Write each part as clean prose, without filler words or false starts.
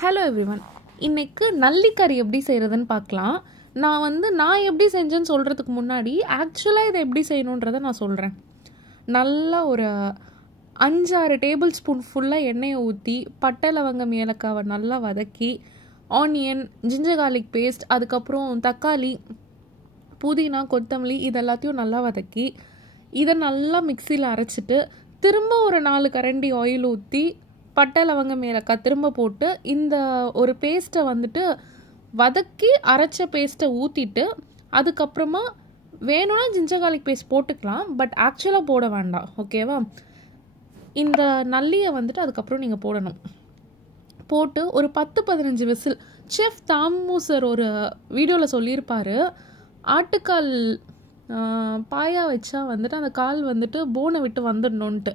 Hello everyone. இன்னைக்கு நல்லிக்கறி எப்படி செய்கிறதுன்னு பார்க்கலாம். நான் எப்படி செஞ்சேன்னு சொல்கிறதுக்கு முன்னாடி ஆக்சுவலாக இதை எப்படி செய்யணுன்றதை நான் சொல்கிறேன். நல்லா ஒரு 5-6 டேபிள் ஸ்பூன் ஃபுல்லாக எண்ணெயை ஊற்றி பட்டை லவங்கம் ஏலக்காவை நல்லா வதக்கி ஆனியன், ஜிஞ்சர் கார்லிக் பேஸ்ட், அதுக்கப்புறம் தக்காளி, புதினா, கொத்தமல்லி இதெல்லாத்தையும் நல்லா வதக்கி இதை நல்லா மிக்சியில் அரைச்சிட்டு திரும்ப ஒரு 4 கரண்டி ஆயில் ஊற்றி பட்டை லவங்கம் ஏலக்காய் திரும்ப போட்டு இந்த ஒரு பேஸ்ட்டை வதக்கி அரைச்ச பேஸ்ட்டை ஊற்றிட்டு அதுக்கப்புறமா வேணும்னா ஜிஞ்சர் கார்லிக் பேஸ்ட் போட்டுக்கலாம், பட் ஆக்சுவலாக போட வேண்டாம். ஓகேவா? இந்த நல்லியை அதுக்கப்புறம் நீங்கள் போடணும். போட்டு ஒரு 10-15 விசில். செஃப் தாமு சார் ஒரு வீடியோவில் சொல்லியிருப்பார், ஆட்டுக்கால் பாயா வச்சா அந்த கால் போனை விட்டு வந்துடணுன்ட்டு.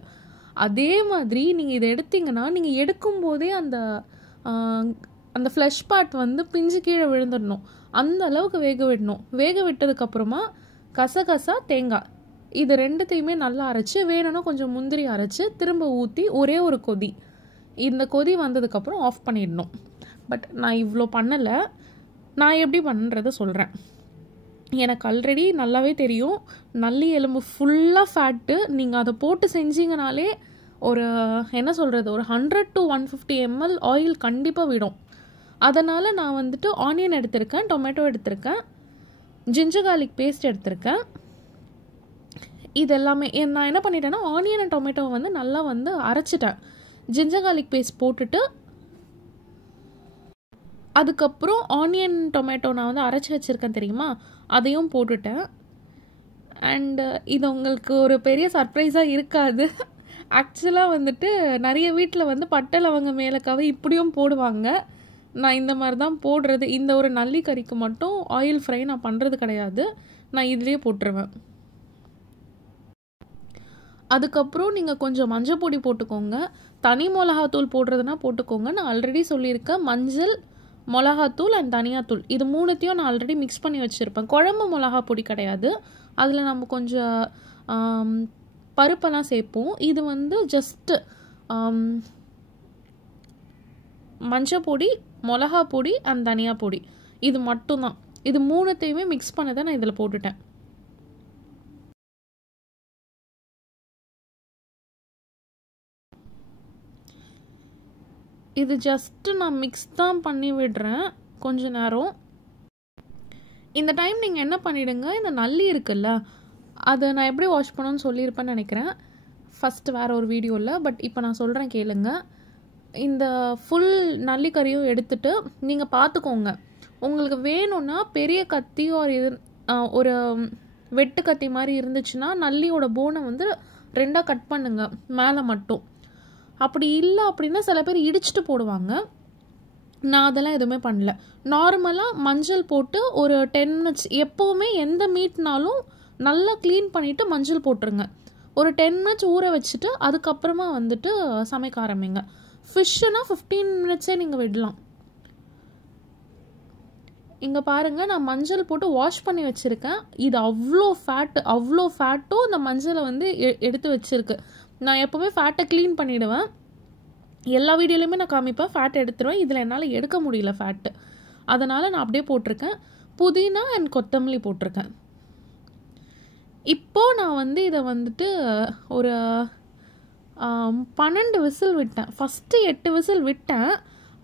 அதே மாதிரி நீங்கள் இதை எடுத்தீங்கன்னா நீங்கள் எடுக்கும்போதே அந்த ஃப்ளஷ் பார்ட் பிஞ்சு கீழே விழுந்துடணும். அந்த அளவுக்கு வேக விடணும். வேக விட்டதுக்கப்புறமா கசகசா, தேங்காய் இது ரெண்டுத்தையுமே நல்லா அரைச்சி, வேணும்னா கொஞ்சம் முந்திரி அரைச்சி திரும்ப ஊற்றி ஒரே ஒரு கொதி. இந்த கொதி வந்ததுக்கப்புறம் ஆஃப் பண்ணிடணும். பட் நான் இவ்வளோ பண்ணலை. நான் எப்படி பண்ணுறதை சொல்கிறேன். எனக்கு ஆல்ரெடி நல்லாவே தெரியும், நல்லி எலும்பு ஃபுல்லாக ஃபேட்டு. நீங்கள் அதை போட்டு செஞ்சீங்கனாலே ஒரு ஒரு 100 to 150 ml ஆயில் கண்டிப்பாக விடும். அதனால் நான் ஆனியன் எடுத்திருக்கேன், டொமேட்டோ எடுத்திருக்கேன், ஜிஞ்சர் கார்லிக் பேஸ்ட் எடுத்திருக்கேன். இது எல்லாமே நான் என்ன பண்ணிட்டேன்னா ஆனியன் அண்ட் டொமேட்டோவை நல்லா அரைச்சிட்டேன். ஜிஞ்சர் கார்லிக் பேஸ்ட் போட்டுட்டு அதுக்கப்புறம் ஆனியன் டொமேட்டோ நான் அரைச்சி வச்சுருக்கேன் தெரியுமா, அதையும் போட்டுட்டேன். அண்டு இது உங்களுக்கு ஒரு பெரிய சர்ப்ரைஸாக இருக்காது. ஆக்சுவலாக நிறைய வீட்டில் பட்டை லவங்கம் ஏலக்காவை இப்படியும் போடுவாங்க. நான் இந்த மாதிரி தான் போடுறது. இந்த ஒரு நல்லிக்கறிக்கு மட்டும் ஆயில் ஃப்ரை நான் பண்ணுறது கிடையாது, நான் இதுலேயே போட்டுருவேன். அதுக்கப்புறம் நீங்கள் கொஞ்சம் மஞ்சள் பொடி போட்டுக்கோங்க. தனி மிளகாத்தூள் போடுறதுனா போட்டுக்கோங்க. நான் ஆல்ரெடி சொல்லியிருக்கேன், மஞ்சள், மிளகாத்தூள் அண்ட் தனியாத்தூள் இது மூணுத்தையும் நான் ஆல்ரெடி மிக்ஸ் பண்ணி வச்சுருப்பேன். குழம்பு மிளகா பொடி கிடையாது, அதில் நம்ம கொஞ்சம் பருப்பெல்லாம் சேர்ப்போம். இது ஜஸ்ட்டு மஞ்சள் பொடி, மிளகா பொடி அண்ட் தனியா பொடி இது மட்டும்தான். இது மூணுத்தையுமே மிக்ஸ் பண்ணதை நான் இதில் போட்டுட்டேன். இது ஜஸ்ட்டு நான் மிக்ஸ் தான் பண்ணி விடுறேன் கொஞ்ச நேரம். இந்த டைம் நீங்கள் என்ன பண்ணிவிடுங்க, இந்த நல்லி இருக்குல்ல அதை நான் எப்படி வாஷ் பண்ணணும்னு சொல்லியிருப்பேன்னு நினைக்கிறேன் ஃபஸ்ட்டு வேறு ஒரு வீடியோவில். பட் இப்போ நான் சொல்கிறேன் கேளுங்க. இந்த ஃபுல் நல்லிக்கறியும் எடுத்துகிட்டு நீங்கள் பார்த்துக்கோங்க, உங்களுக்கு வேணும்னா பெரிய கத்தி ஒரு வெட்டு கத்தி மாதிரி இருந்துச்சுன்னா நல்லியோட போனை 2ஆக கட் பண்ணுங்க மேலே மட்டும். அப்படி இல்லை அப்படின்னா சில பேர் இடிச்சிட்டு போடுவாங்க. நான் அதெல்லாம் எதுவுமே பண்ணல. நார்மலாக மஞ்சள் போட்டு ஒரு 10 minutes, எப்போவுமே எந்த மீட்னாலும் நல்லா க்ளீன் பண்ணிவிட்டு மஞ்சள் போட்டுருங்க. ஒரு 10 minutes ஊற வச்சுட்டு அதுக்கப்புறமா சமைக்க ஆரம்பிங்க. ஃபிஷ்ஷுனா 15 minutesே நீங்கள் விடலாம். இங்கே பாருங்கள், நான் மஞ்சள் போட்டு வாஷ் பண்ணி வச்சுருக்கேன். இது அவ்வளோ ஃபேட்டும் இந்த மஞ்சளை எடுத்து வச்சுருக்கு. நான் எப்போவுமே ஃபேட்டை க்ளீன் பண்ணிவிடுவேன். எல்லா வீடியோலையுமே நான் காமிப்பேன், ஃபேட் எடுத்துருவேன். இதில் என்னால் எடுக்க முடியல ஃபேட்டு, அதனால் நான் அப்படியே போட்டிருக்கேன். புதினா அண்ட் கொத்தமல்லி போட்டிருக்கேன். இப்போது நான் இதை ஒரு 12 விசில் விட்டேன். ஃபஸ்ட்டு 8 விசில் விட்டேன்,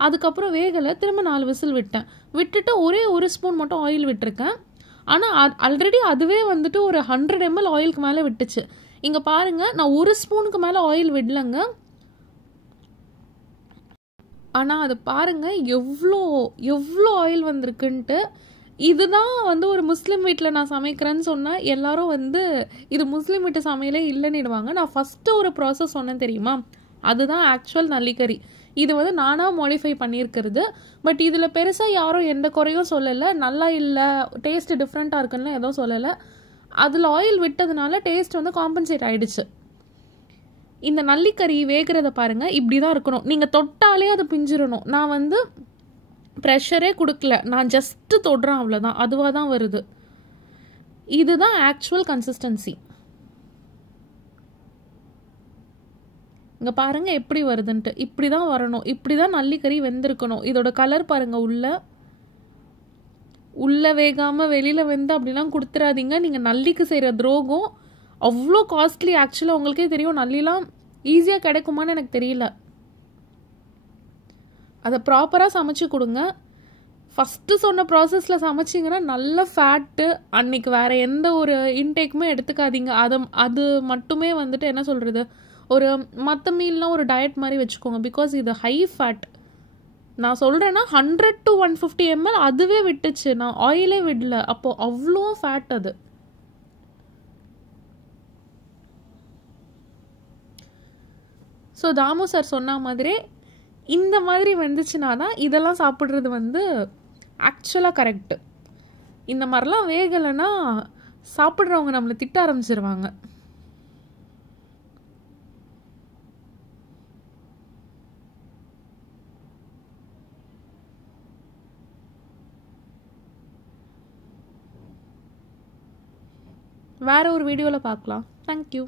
அதுக்கப்புறம் வேகலை, திரும்ப 4 விசில் விட்டுட்டு ஒரே ஒரு ஸ்பூன் மட்டும் ஆயில் விட்டுருக்கேன். ஆனால் ஆல்ரெடி அதுவே ஒரு 100 ml ஆயிலுக்கு மேலே விட்டுச்சு. இங்கே பாருங்கள், நான் ஒரு ஸ்பூனுக்கு மேலே ஆயில் விடலைங்க. ஆனால் அது பாருங்கள் எவ்வளோ ஆயில் வந்திருக்குன்ட்டு. இதுதான் ஒரு முஸ்லீம் வீட்டில் நான் சமைக்கிறேன்னு சொன்னால் எல்லாரும் இது முஸ்லீம் வீட்டு சமையலே இல்லைன்னுடுவாங்க. நான் ஃபஸ்ட்டு ஒரு ப்ராசஸ் சொன்னேன் தெரியுமா, அதுதான் ஆக்சுவல் நல்லிக்கறி. இது நானாக மாடிஃபை பண்ணியிருக்கிறது. பட் இதில் பெருசாக யாரும் எந்த குறையும் சொல்லலை, நல்லா இல்லை, டேஸ்ட்டு டிஃப்ரெண்ட்டாக இருக்குன்னு எதுவும் சொல்லலை. அதில் ஆயில் விட்டதுனால டேஸ்ட் காம்பன்சேட் ஆகிடுச்சு. இந்த நல்லிக்கறி வேகிறத பாருங்கள், இப்படி தான் இருக்கணும். நீங்கள் தொட்டாலே அது பிஞ்சிடணும். நான் ப்ரெஷரே கொடுக்கல, நான் ஜஸ்ட்டு தொடுறேன், அவ்வளோதான், அதுவாக தான் வருது. இதுதான் ஆக்சுவல் கன்சிஸ்டன்சி. இங்கே பாருங்கள் எப்படி வருதுன்ட்டு. இப்படி தான் வரணும், இப்படி தான் நல்லிக்கறி வெந்திருக்கணும். இதோட கலர் பாருங்கள். உள்ளே வேகாமல் வெளியில் வெந்து அப்படிலாம் கொடுத்துறாதீங்க. நீங்கள் நல்லிக்கு செய்கிற துரோகம் அவ்வளோ காஸ்ட்லி. ஆக்சுவலாக உங்களுக்கே தெரியும், நல்லிலாம் ஈஸியாக கிடைக்குமான்னு எனக்கு தெரியல. அதை ப்ராப்பராக சமைச்சு கொடுங்க. ஃபஸ்ட்டு சொன்ன ப்ராசஸில் சமைச்சிங்கன்னா நல்ல ஃபேட்டு. அன்னைக்கு வேறு எந்த ஒரு இன்டேக்குமே எடுத்துக்காதீங்க. அது மட்டுமே வந்துட்டு என்ன சொல்கிறது, ஒரு மற்ற மீல்லாம் ஒரு டயட் மாதிரி வச்சுக்கோங்க. பிகாஸ் இது ஹை ஃபேட். நான் சொல்கிறேன்னா 100 to 150 ml அதுவே விட்டுச்சு. நான் ஆயிலே விடல. அப்போது அவ்வளோ ஃபேட் அது. ஸோ தாமு சார் சொன்ன மாதிரி இந்த மாதிரி வந்துச்சுன்னா தான் இதெல்லாம் சாப்பிட்றது வந்து ஆக்சுவலாக கரெக்டு. இந்த மாதிரிலாம் வேகலைன்னா சாப்பிட்றவங்க நம்மளை திட்ட ஆரம்பிச்சிருவாங்க. வேறு ஒரு வீடியோவில் பார்க்கலாம். தேங்க்யூ.